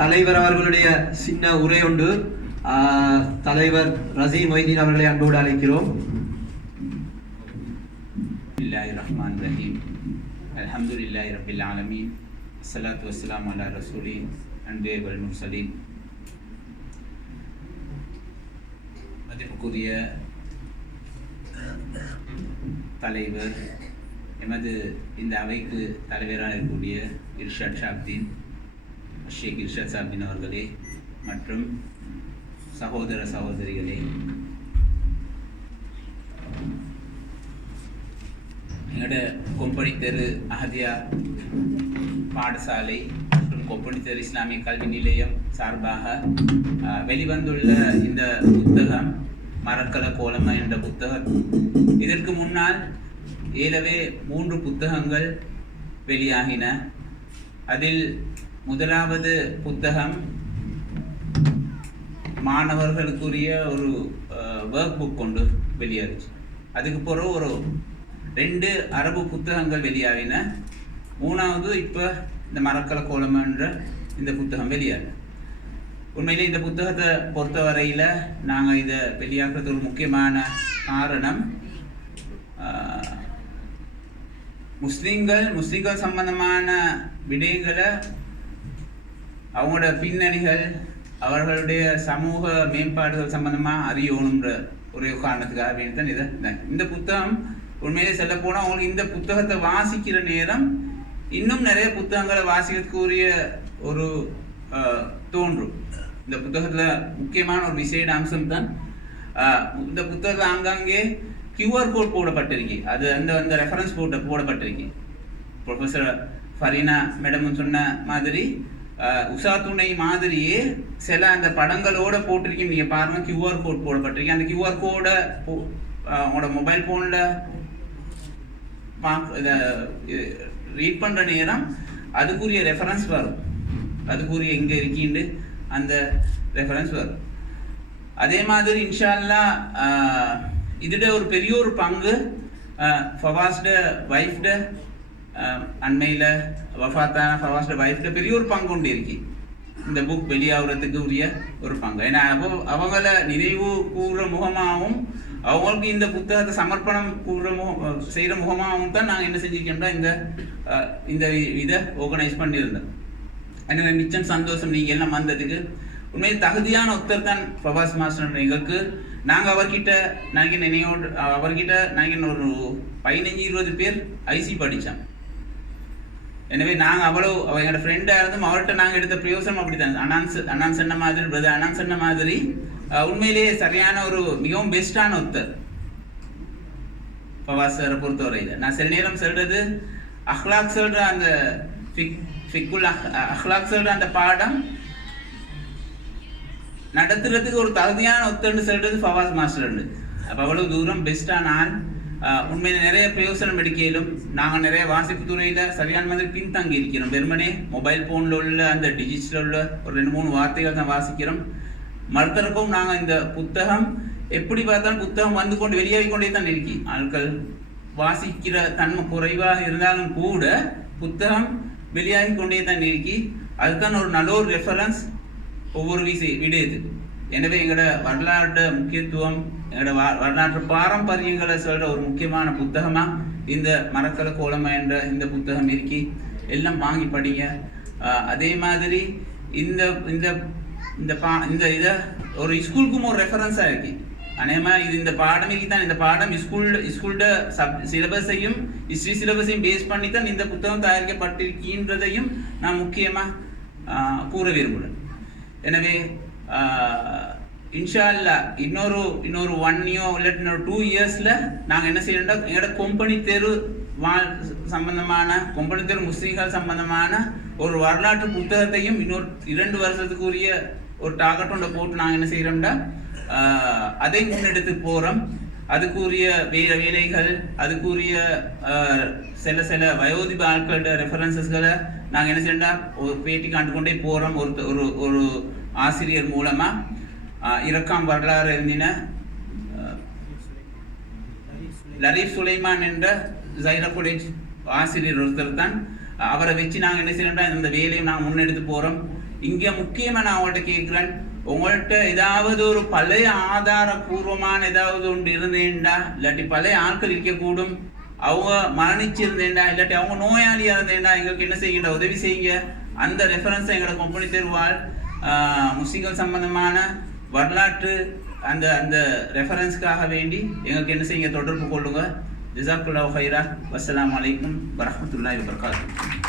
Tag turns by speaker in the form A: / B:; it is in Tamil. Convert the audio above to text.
A: தலைவர் அவர்களுடைய சின்ன உரை உண்டு. தலைவர் ரசி மொய்தீன் அவர்களை அன்போடு அழைக்கிறோம்.
B: ரஹ்மான் ரஹீம். அலமது இல்லாஹி ரபில் ஆலமீன். சலாத்து வசலாம் அலா ரசூலி. அன்பே வல்முர் சலீம் மதிப்புக்குரிய தலைவர் எமது இந்த அவைக்கு தலைவராக இருக்கக்கூடிய இர்ஷாத் ஷாப்தீன் ஷேக் இர்ஷாத் சாபின் அவர்களே மற்றும் சகோதர சகோதரிகளே. எங்களோட கொம்பனி தெரு அகதியா பாடசாலை மற்றும் கொம்பனி தெரு இஸ்லாமிய கல்வி நிலையம் சார்பாக வெளிவந்துள்ள இந்த புத்தகம் மரக்கல கோலம என்ற புத்தகம். இதற்கு முன்னால் ஏலவே மூன்று புத்தகங்கள் வெளியாகின. அதில் முதலாவது புத்தகம் மாணவர்களுக்குரிய ஒரு ஒர்க் புக் கொண்டு வெளியாகிச்சு அதுக்கு பிறகு ஒரு ரெண்டு அரபு புத்தகங்கள் வெளியாகின. மூணாவது இப்போ இந்த மரக்கல கோலமன்ற இந்த புத்தகம் வெளியாகு உண்மையிலே இந்த புத்தகத்தை பொறுத்த வரையில் நாங்கள் இதை வெளியாக்குறது ஒரு முக்கியமான காரணம் முஸ்லீம்கள் முஸ்லீம்கள் சம்பந்தமான விடயங்களை அவங்களோட பின்னணிகள் அவர்களுடைய சமூக மேம்பாடுகள் சம்பந்தமாக அறியணுன்ற ஒரே காரணத்துக்காக வேண்டி தான் இதை இந்த- புத்தகம் உண்மையிலே சொல்ல போனால் அவங்களுக்கு இந்த புத்தகத்தை வாசிக்கிற நேரம் இன்னும் நிறைய புத்தகங்களை வாசிக்கிறதுக்குரிய ஒரு தோன்றும். இந்த புத்தகத்தில் முக்கியமான ஒரு விசேட அம்சம் தான் இந்த புத்தகத்தில் ஆங்காங்கே கியூஆர் கோட் போடப்பட்டிருக்கு. அது அந்த அந்த ரெஃபரன்ஸ் போட்ட போடப்பட்டிருக்கு. ப்ரொஃபஸர் ஃபரீனா மேடம் சொன்ன மாதிரி உஷா துணை மாதிரியே சில அந்த படங்களோட போட்டிருக்கீங்க நீங்க பாருங்க கியூஆர் கோட் போடப்பட்டிருக்கு அந்த கியூஆர் கோடை உங்களோட மொபைல் ஃபோனில் இதை ரீட் பண்ணுற நேரம் அதுக்குரிய ரெஃபரன்ஸ் வரும். அதுக்குரிய எங்கே இருக்கின்னு அந்த ரெஃபரன்ஸ் வரும். அதே மாதிரி இன்ஷால்லா ஆஹ், இதுட ஒரு பெரிய ஒரு பங்கு ஃபவாஸ்ட வைஃப்ட அண்மையில் வஃபாத்தான ஃபவாஸ்ட வைஃப்ட பெரிய ஒரு பங்கு உண்டு இருக்கு. இந்த புக் வெளியாகிறதுக்கு உரிய ஒரு பங்கு. ஏன்னா அவ அவங்கள நினைவு கூறுற முகமாகவும் அவங்களுக்கு இந்த புத்தகத்தை சமர்ப்பணம் கூற முகம் செய்கிற முகமாகவும் தான் நாங்கள் என்ன செஞ்சிருக்கோம்னா இந்த இந்த இதை ஆர்கனைஸ் பண்ணியிருந்தோம். எனக்கு மிச்சம் சந்தோஷம் நீங்கள் எல்லாம் வந்ததுக்கு உண்மையில் தகுதியான ஒருத்தர் தான் பிரபாஸ் மாஸ்டர் எங்களுக்கு. நாங்கள் அவர்கிட்ட நாங்கள் நினைவோடு அவர்கிட்ட நாங்கள் ஒரு பதினஞ்சு இருபது பேர் ஐசி படித்தோம் எனவே நாங்கள் அவ்வளோ அவள் எங்களோட ஃப்ரெண்டாக இருந்தும் அவர்கிட்ட நாங்கள் எடுத்த பிரயோசனம் அப்படித்தான். அண்ணான் அண்ணான் சொன்ன மாதிரி பிரதர் அண்ணான் சொன்ன மாதிரி உண்மையிலேயே சரியான ஒரு மிகவும் பெஸ்டான ஒருத்தர். பவாஸ் சாரை பொறுத்தவரையில். நான் சில நேரம் சொல்கிறது அஹ்லாக் சொல்கிற அந்த ஃபிக் ஃபிக்குல் அஹ் அஹ்லாக் சொல்கிற அந்த பாடம் நடத்துறதுக்கு ஒரு தகுதியான ஒத்தன்னு சொல்கிறது ஃபவாஸ் மாஸ்டர் அப்போ அவ்வளோ தூரம் பெஸ்டான ஆள். உண்மையில நிறைய பிரயோசனம் எடுக்கையிலும் நாங்கள் நிறைய வாசிப்பு துறையில சரியான மாதிரி பின்தங்கி இருக்கிறோம் வெறுமனே மொபைல் ஃபோனில் உள்ள அந்த டிஜிட்டல் உள்ள ஒரு ரெண்டு மூணு வார்த்தைகள் தான் வாசிக்கிறோம். மருத்துவருக்கும் நாங்கள் இந்த புத்தகம் எப்படி பார்த்தாலும் புத்தகம் வந்து கொண்டு வெளியாகி கொண்டே தான் இருக்கி. ஆட்கள் வாசிக்கிற தன்மை குறைவாக இருந்தாலும் கூட புத்தகம் வெளியாகி கொண்டே தான் இருக்கி. அதுக்கான ஒரு நல்ல ஒரு ரெஃபரன்ஸ் ஒவ்வொரு விசை விடயது எனவே எங்களோட வரலாற்று முக்கியத்துவம் எங்களோட வ- வரலாற்று பாரம்பரியங்களை சொல்கிற ஒரு முக்கியமான புத்தகமாக இந்த மரக்கல கோலமா என்ற இந்த புத்தகம் இருக்கி எல்லாம் வாங்கி படிங்க. அதே மாதிரி இந்த இந்த இந்த பா இந்த இதை ஒரு ஸ்கூலுக்கும் ஒரு ரெஃபரன்ஸாக இருக்கு. அநேகமா இது இந்த பாடமைக்கு தான் இந்த பாடம் ஸ்கூல் ஸ்கூல்ட சப் சிலபஸையும் ஹிஸ்ட்ரி சிலபஸையும் பேஸ் பண்ணி தான் இந்த புத்தகம் தயாரிக்கப்பட்டிருக்கின்றதையும் நான் முக்கியமாக கூற விரும்புகிறேன். எனவே இன்ஷா அல்லா இன்னொரு இன்னொரு ஒன் இயோ இல்லாட்டி இன்னொரு டூ இயர்ஸில் நாங்கள் என்ன செய்யணும்னா எங்களோட கொம்பனி தெரு வாழ் சம்பந்தமான கொம்பனி தெரு முஸ்லீம்கள் சம்பந்தமான ஒரு வரலாற்று புத்தகத்தையும் இன்னொரு இரண்டு வருஷத்துக்குரிய ஒரு டார்கெட்டோட போட்டு நாங்கள் என்ன செய்கிறோம்டா அதை முன்னெடுத்து போகிறோம் அதுக்குரிய வே வேலைகள் அதுக்குரிய சில சில வயோதிப ஆட்களோட ரெஃபரன்சஸ்களை நாங்கள் என்ன செய்யறோம்னா ஒரு பேட்டி காண்டு கொண்டே போகிறோம் ஒரு ஒரு ஆசிரியர் மூலமாக இறக்காம் வரலாறு எழுதின லரீப் சுலைமான் என்ற ஜைரா ஆசிரியர் ஒருத்தர் தான். அவரை வச்சு நாங்கள் என்ன செய்யணும் இந்த வேலையை நாங்கள் முன்னெடுத்து போகிறோம் இங்கே முக்கியமாக நான் அவங்கள்ட்ட கேட்குறேன் உங்கள்கிட்ட ஏதாவது ஒரு பழைய ஆதாரபூர்வமான ஏதாவது ஒன்று இருந்தேன்டா இல்லாட்டி பழைய ஆட்கள் இருக்கக்கூடும். அவங்க மரணிச்சிருந்தேன்டா இல்லாட்டி அவங்க நோயாளியாக இருந்தேன்டா எங்களுக்கு என்ன செய்யுங்க உதவி செய்யுங்க. அந்த ரெஃபரன்ஸை எங்களை கம்பெனி தருவாள் முஸ்லிம்கள் சம்பந்தமான வரலாற்று அந்த அந்த ரெஃபரன்ஸ்க்காக வேண்டி எங்களுக்கு என்ன செய்யுங்க தொடர்பு கொள்ளுங்க. ஜிசாக்குல்லா ஹைரா வசலாம் அலைக்கும் வரஹ்மத்துல்லாஹி வபரகாத்துஹு.